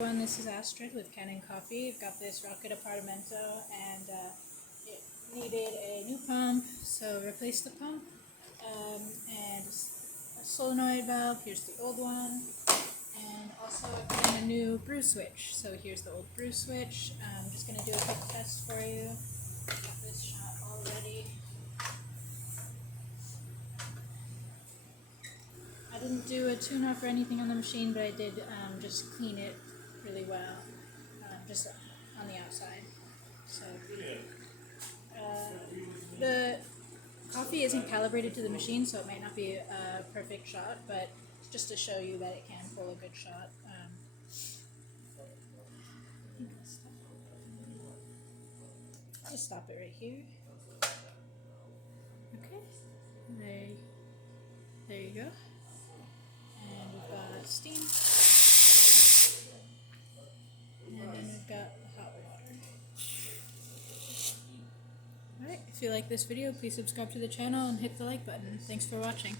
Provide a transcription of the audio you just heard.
Everyone, this is Astrid with Kanen Coffee. I've got this rocket Appartamento and it needed a new pump, so replaced the pump and a solenoid valve. Here's the old one, and also I put in a new brew switch. So here's the old brew switch. I'm just going to do a quick test for you. Got this shot all ready. I didn't do a tune-up or anything on the machine, but I did just clean it really well, just on the outside. So the coffee isn't calibrated to the machine, so it might not be a perfect shot, but just to show you that it can pull a good shot. Just stop it right here. Okay, there you go. And we've got steam. And then we've got the hot water. Alright, if you like this video, please subscribe to the channel and hit the like button. Thanks for watching.